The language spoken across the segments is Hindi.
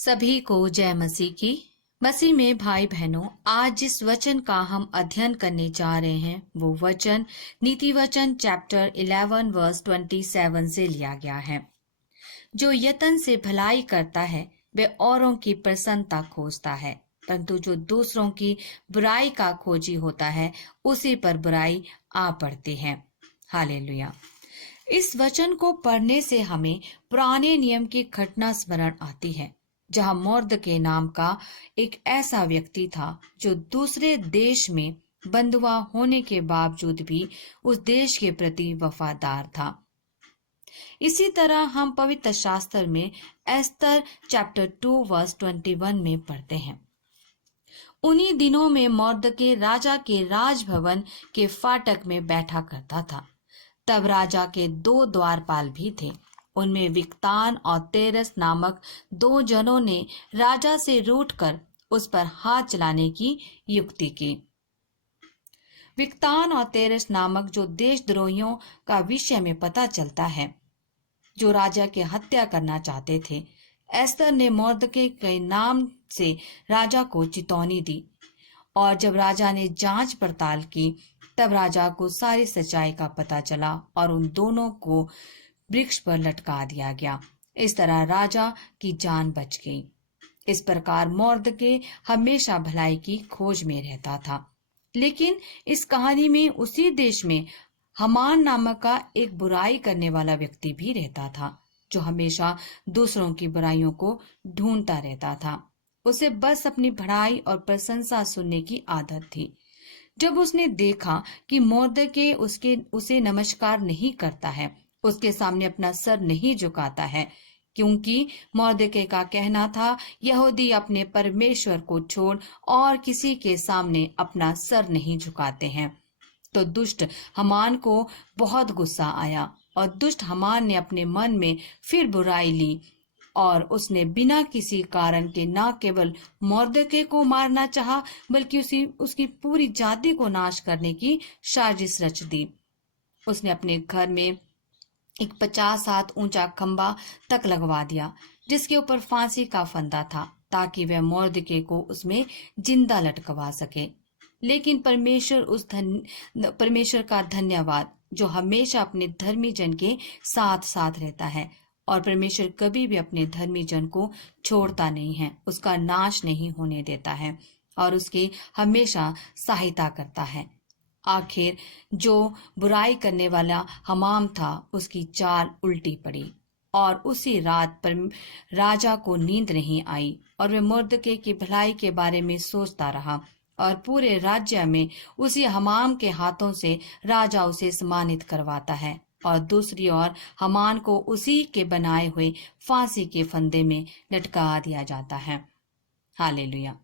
सभी को जय मसीह की। मसीह में भाई बहनों, आज जिस वचन का हम अध्ययन करने जा रहे हैं वो वचन नीति वचन चैप्टर 11 वर्स 27 से लिया गया है। जो यत्न से भलाई करता है वे औरों की प्रसन्नता खोजता है, परंतु जो दूसरों की बुराई का खोजी होता है उसी पर बुराई आ पड़ती है। हालेलुया। इस वचन को पढ़ने से हमें पुराने नियम की घटना स्मरण आती है, जहां मोर्दके नाम का एक ऐसा व्यक्ति था जो दूसरे देश में बंधुआ होने के बावजूद भी उस देश के प्रति वफादार था। इसी तरह हम पवित्र शास्त्र में एस्तर चैप्टर 2 वर्स 21 में पढ़ते हैं। उन्हीं दिनों में मोर्दके राजा के राजभवन के फाटक में बैठा करता था। तब राजा के 2 द्वारपाल भी थे। उनमें विक्तान और तेरस नामक 2 जनों ने राजा से रूठकर उस पर हाथ चलाने की युक्ति की। विक्तान और तेरस नामक जो देशद्रोहियों का विषय में पता चलता है, जो राजा की हत्या करना चाहते थे। एस्तर ने मोर्दके के नाम से राजा को चेतावनी दी, और जब राजा ने जांच पड़ताल की तब राजा को सारी सच्चाई का पता चला और उन दोनों को वृक्ष पर लटका दिया गया। इस तरह राजा की जान बच गई। इस प्रकार मोर्दके हमेशा भलाई की खोज में रहता था। लेकिन इस कहानी में उसी देश में हमान नामक का एक बुराई करने वाला व्यक्ति भी रहता था, जो हमेशा दूसरों की बुराइयों को ढूंढता रहता था। उसे बस अपनी बढ़ाई और प्रशंसा सुनने की आदत थी। जब उसने देखा कि मोर्दके उसे नमस्कार नहीं करता है, उसके सामने अपना सर नहीं झुकाता है, क्योंकि मोर्दके का कहना था यहूदी अपने परमेश्वर को छोड़ और किसी के सामने अपना सर नहीं झुकाते हैं, तो दुष्ट हमान को बहुत गुस्सा आया और दुष्ट हमान ने अपने मन में फिर बुराई ली और उसने बिना किसी कारण के न केवल मोर्दके को मारना चाहा, बल्कि उसकी पूरी जाति को नाश करने की साजिश रच दी। उसने अपने घर में एक 50 हाथ ऊंचा खंबा तक लगवा दिया, जिसके ऊपर फांसी का फंदा था, ताकि वह मोर्दके को उसमें जिंदा लटकवा सके। लेकिन परमेश्वर का धन्यवाद, जो हमेशा अपने धर्मी जन के साथ साथ रहता है, और परमेश्वर कभी भी अपने धर्मी जन को छोड़ता नहीं है, उसका नाश नहीं होने देता है और उसकी हमेशा सहायता करता है। आखिर जो बुराई करने वाला हमाम था, उसकी चाल उल्टी पड़ी और उसी रात पर राजा को नींद नहीं आई और वह मोर्दके की भलाई के बारे में सोचता रहा, और पूरे राज्य में उसी हमाम के हाथों से राजा उसे सम्मानित करवाता है और दूसरी ओर हमान को उसी के बनाए हुए फांसी के फंदे में लटका दिया जाता है। हालेलुया।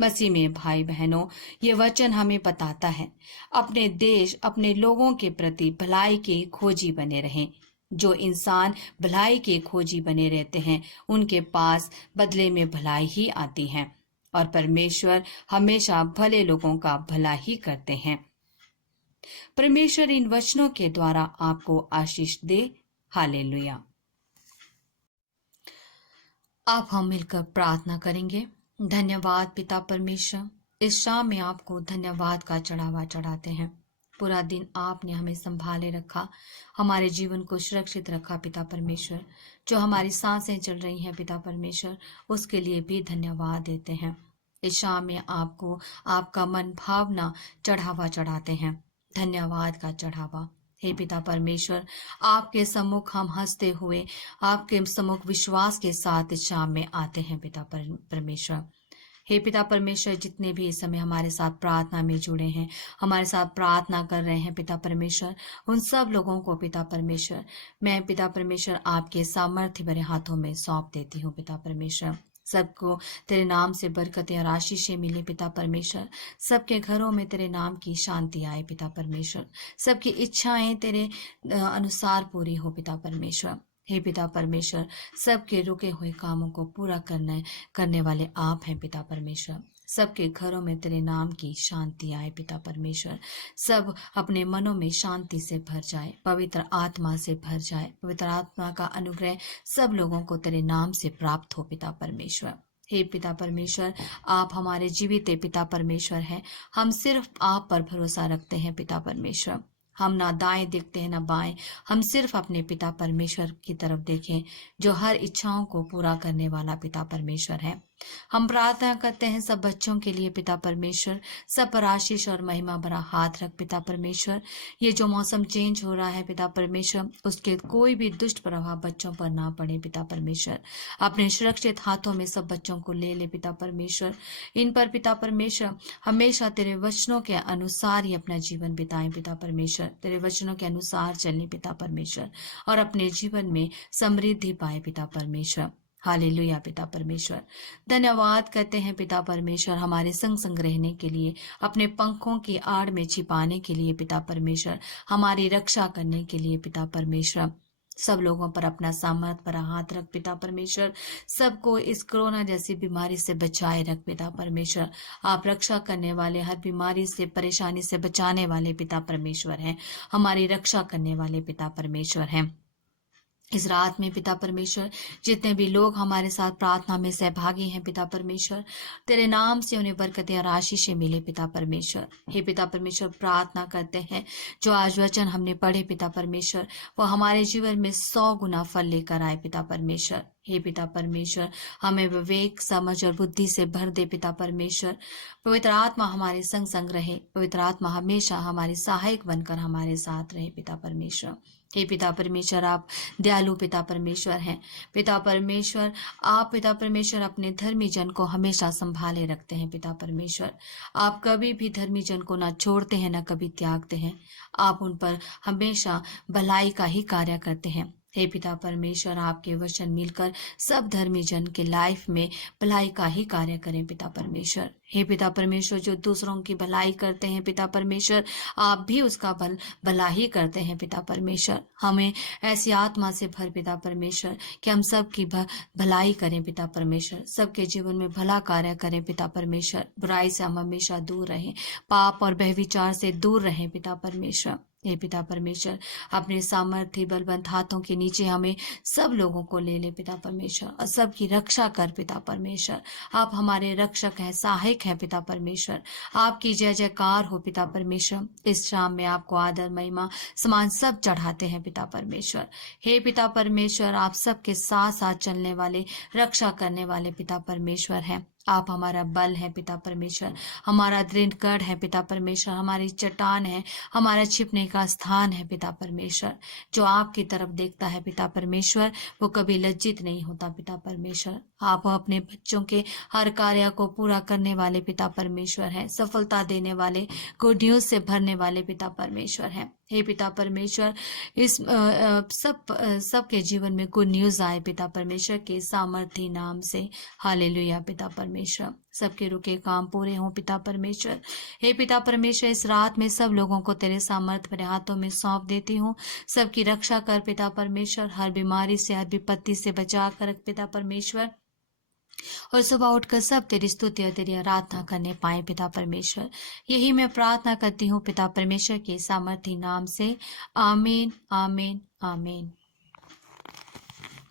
मसीह में भाई बहनों, ये वचन हमें बताता है अपने देश, अपने लोगों के प्रति भलाई के खोजी बने रहें। जो इंसान भलाई के खोजी बने रहते हैं, उनके पास बदले में भलाई ही आती है, और परमेश्वर हमेशा भले लोगों का भला ही करते हैं। परमेश्वर इन वचनों के द्वारा आपको आशीष दे। हालेलुया। आप हम मिलकर प्रार्थना करेंगे। धन्यवाद पिता परमेश्वर, इस शाम में आपको धन्यवाद का चढ़ावा चढ़ाते हैं। पूरा दिन आपने हमें संभाले रखा, हमारे जीवन को सुरक्षित रखा पिता परमेश्वर। जो हमारी सांसें चल रही हैं पिता परमेश्वर, उसके लिए भी धन्यवाद देते हैं। इस शाम में आपको आपका मन भावना चढ़ावा चढ़ाते हैं, धन्यवाद का चढ़ावा। हे पिता परमेश्वर, आपके सम्मुख हम हंसते हुए आपके सम्मुख विश्वास के साथ इस शाम में आते हैं पिता परमेश्वर। हे पिता परमेश्वर, जितने भी इस समय हमारे साथ प्रार्थना में जुड़े हैं, हमारे साथ प्रार्थना कर रहे हैं पिता परमेश्वर, उन सब लोगों को पिता परमेश्वर मैं पिता परमेश्वर आपके सामर्थ्य भरे हाथों में सौंप देती हूँ पिता परमेश्वर। सबको तेरे नाम से बरकतें और आशीषें मिले पिता परमेश्वर। सबके घरों में तेरे नाम की शांति आए पिता परमेश्वर। सबकी इच्छाएं तेरे अनुसार पूरी हो पिता परमेश्वर। हे पिता परमेश्वर, सबके रुके हुए कामों को पूरा करने वाले आप हैं पिता परमेश्वर। सबके घरों में तेरे नाम की शांति आए पिता परमेश्वर। सब अपने मनों में शांति से भर जाए, पवित्र आत्मा से भर जाए। पवित्र आत्मा का अनुग्रह सब लोगों को तेरे नाम से प्राप्त हो पिता परमेश्वर। हे पिता परमेश्वर, आप हमारे जीवित पिता परमेश्वर हैं। हम सिर्फ आप पर भरोसा रखते हैं पिता परमेश्वर। हम ना दाएं देखते हैं ना बाएं, हम सिर्फ अपने पिता परमेश्वर की तरफ देखें, जो हर इच्छाओं को पूरा करने वाला पिता परमेश्वर है। हम प्रार्थना करते हैं सब बच्चों के लिए पिता परमेश्वर। सब पर आशीष और महिमा भरा हाथ रख पिता परमेश्वर। ये जो मौसम चेंज हो रहा है पिता परमेश्वर, उसके कोई भी दुष्ट प्रभाव बच्चों पर ना पड़े पिता परमेश्वर। अपने सुरक्षित हाथों में सब बच्चों को ले पिता परमेश्वर। इन पर पिता परमेश्वर हमेशा तेरे वचनों के अनुसार ही अपना जीवन बिताएं पिता परमेश्वर। तेरे वचनों के अनुसार चलें पिता परमेश्वर, और अपने जीवन में समृद्धि पाए पिता परमेश्वर। हालेलुया पिता परमेश्वर। धन्यवाद करते हैं पिता परमेश्वर, हमारे संग संग रहने के लिए, अपने पंखों की आड़ में छिपाने के लिए पिता परमेश्वर, हमारी रक्षा करने के लिए पिता परमेश्वर। सब लोगों पर अपना सामर्थ भरा हाथ रख पिता परमेश्वर। सबको इस कोरोना जैसी बीमारी से बचाए रख पिता परमेश्वर। आप रक्षा करने वाले, हर बीमारी से, परेशानी से बचाने वाले पिता परमेश्वर हैं। हमारी रक्षा करने वाले पिता परमेश्वर हैं। इस रात में पिता परमेश्वर, जितने भी लोग हमारे साथ प्रार्थना में सहभागी हैं पिता परमेश्वर, तेरे नाम से उन्हें बरकतें और आशीषें मिले पिता परमेश्वर। हे पिता परमेश्वर, प्रार्थना करते हैं जो आज वचन हमने पढ़े पिता परमेश्वर, वो हमारे जीवन में 100 गुना फल लेकर आए पिता परमेश्वर। हे पिता परमेश्वर, हमें विवेक, समझ और बुद्धि से भर दे पिता परमेश्वर। पवित्र आत्मा हमारे संग संग रहे। पवित्र आत्मा हमेशा हमारी सहायक बनकर हमारे साथ रहे पिता परमेश्वर। हे पिता परमेश्वर, आप दयालु पिता परमेश्वर हैं। पिता परमेश्वर, आप पिता परमेश्वर अपने धर्मी जन को हमेशा संभाले रखते हैं पिता परमेश्वर। आप कभी भी धर्मी जन को ना छोड़ते हैं ना कभी त्यागते हैं। आप उन पर हमेशा भलाई का ही कार्य करते हैं। हे पिता परमेश्वर, आपके वचन मिलकर सब धर्मी जन के लाइफ में भलाई का ही कार्य करें पिता परमेश्वर। हे पिता परमेश्वर, जो दूसरों की भलाई करते हैं पिता परमेश्वर, आप भी उसका भला ही करते हैं पिता परमेश्वर। हमें ऐसी आत्मा से भर पिता परमेश्वर कि हम सबकी भलाई करें पिता परमेश्वर, सबके जीवन में भला कार्य करें पिता परमेश्वर। बुराई से हम हमेशा दूर रहें, पाप और व्यभिचार से दूर रहें पिता परमेश्वर। हे पिता परमेश्वर, अपने सामर्थ्य बलवंत हाथों के नीचे हमें सब लोगों को ले पिता परमेश्वर, और सबकी रक्षा कर पिता परमेश्वर। आप हमारे रक्षक हैं, सहायक हैं पिता परमेश्वर। आपकी जय जयकार हो पिता परमेश्वर। इस शाम में आपको आदर, महिमा, सम्मान सब चढ़ाते हैं पिता परमेश्वर। हे पिता परमेश्वर, आप सबके साथ साथ चलने वाले, रक्षा करने वाले पिता परमेश्वर हैं। आप हमारा बल है पिता परमेश्वर, हमारा दृढ़ गढ़ है पिता परमेश्वर, हमारी चट्टान है, हमारा छिपने का स्थान है पिता परमेश्वर। जो आपकी तरफ देखता है पिता परमेश्वर, वो कभी लज्जित नहीं होता पिता परमेश्वर। आप अपने बच्चों के हर कार्य को पूरा करने वाले पिता परमेश्वर हैं, सफलता देने वाले, गुड न्यूज से भरने वाले पिता परमेश्वर हैं। हे पिता परमेश्वर, इस सबके जीवन में गुड न्यूज आए पिता परमेश्वर के सामर्थी नाम से। हालेलुया पिता परमेश्वर, सबके रुके काम पूरे हों पिता परमेश्वर। हे पिता परमेश्वर, इस रात में सब लोगों को तेरे सामर्थ भरे हाथों में सौंप देती हूँ। सबकी रक्षा कर पिता परमेश्वर, हर बीमारी से, हर विपत्ति से बचा कर रख पिता परमेश्वर, और सुबह उठकर सब तेरी स्तुति और तेरी आराधना करने पाए पिता परमेश्वर। यही मैं प्रार्थना करती हूँ पिता परमेश्वर के सामर्थी नाम से। आमीन, आमीन, आमीन।